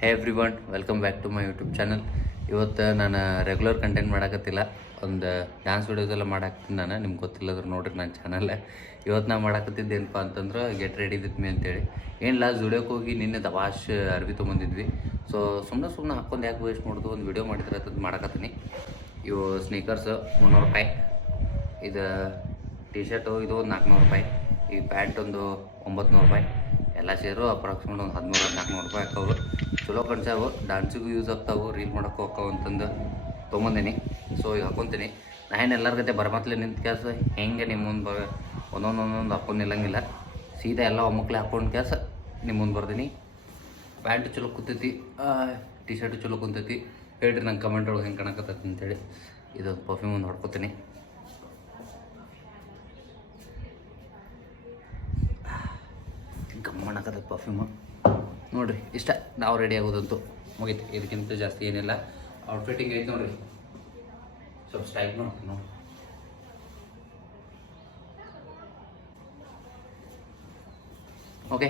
Hey everyone, welcome back to my YouTube channel. ಇವತ್ತು ನಾನು regular content ಮಾಡಾಕತ್ತಿಲ್ಲ, ಒಂದು dance videos ಎಲ್ಲ ಮಾಡಾಕ್ತೀನಿ. ನಾನು ನಿಮ್ಗೆ ಗೊತ್ತಿಲ್ಲದ್ರೆ ನೋಡ್ರಿ ನನ್ನ ಚಾನಲ್. ಇವತ್ತು ನಾ ಮಾಡಾಕತ್ತಿದ್ದೇನಪ್ಪ ಅಂತಂದ್ರೆ ಗೆಟ್ ರೆಡಿ ವಿತ್ ಮೀ ಅಂತೇಳಿ. ಏನಿಲ್ಲ, ಜುಡಿಯೋಕ್ಕೆ ಹೋಗಿ ನಿನ್ನೆ ದವಾಶ್ ಅರ್ಬಿ ತೊಗೊಂಡಿದ್ವಿ. ಸೊ ಸುಮ್ಮನೆ ಹಾಕೊಂಡು ಯಾಕೆ ವೇಸ್ಟ್ ಮಾಡೋದು, ಒಂದು ವೀಡಿಯೋ ಮಾಡಿದ್ರೆ ಅದು ಮಾಡಾಕತ್ತೀನಿ. ಇವು ಸ್ನೀಕರ್ಸ್ 300 ರೂಪಾಯಿ, ಇದು ಟಿ ಶರ್ಟು ಇದು ಒಂದು 400 ರೂಪಾಯಿ, ಈ ಪ್ಯಾಂಟ್ ಒಂದು 900 ರೂಪಾಯಿ, ಎಲ್ಲ ಸೇರು ಅಪ್ರಾಕ್ಸಿಮೇಟ್ ಒಂದು 1300-1400 ರೂಪಾಯಿ ಹಾಕವು. ಚಲೋ ಕಣ್ಸಾವು, ಡಾನ್ಸಿಗೂ ಯೂಸ್ ಆಗ್ತಾವೆ, ರೀಲ್ ಮಾಡೋಕೆ ಹೋಗ್ತಾವೆ ಅಂತಂದು ತೊಗೊಂಬಂದಿನಿ. ಸೊ ಈಗ ಹಾಕೊತೀನಿ. ನಾನು ಎಲ್ಲರ ಗತೆ ಬರಮತ್ಲೆ ನಿಂತು ಕೆಲಸ ಹೆಂಗೆ ನಿಮ್ಮ ಮುಂದೆ ಒಂದೊಂದು ಹಾಕೊಂಡು ನಿಲ್ಲಂಗಿಲ್ಲ, ಸೀದಾ ಎಲ್ಲ ಒಮ್ಮಕ್ಲೆ ಹಾಕೊಂಡು ಕೆಲಸ ನಿಮ್ಮ ಮುಂದೆ ಬರ್ತೀನಿ. ಪ್ಯಾಂಟು ಚಲೋ ಕೂತೈತಿ, ಟಿ ಶರ್ಟು ಚಲೋ ಕುಂತೈತಿ. ಹೇಳ್ರಿ ನಂಗೆ ಕಮೆಂಟ್ ಒಳಗೆ ಹೆಂಗೆ ಕಾಣಕತ್ತೈತಿ ಅಂತೇಳಿ. ಇದೊಂದು ಪರ್ಫ್ಯೂಮ್ ಒಂದು ಹೊಡ್ಕೊತೀನಿ. ಗಮ್ಮಣಕದ ಪರ್ಫ್ಯೂಮು ನೋಡಿರಿ. ಇಷ್ಟ ನಾವು ರೆಡಿ ಆಗೋದಂತೂ ಮುಗೀತು. ಇದಕ್ಕಿಂತ ಜಾಸ್ತಿ ಏನಿಲ್ಲ. ಔಟ್ಫಿಟ್ಟಿಂಗ್ ಐತೆ ನೋಡಿರಿ, ಸ್ವಲ್ಪ ಸ್ಟೈಲ್ ಮಾಡ್ತೀನಿ ನೋಡಿ. ಓಕೆ,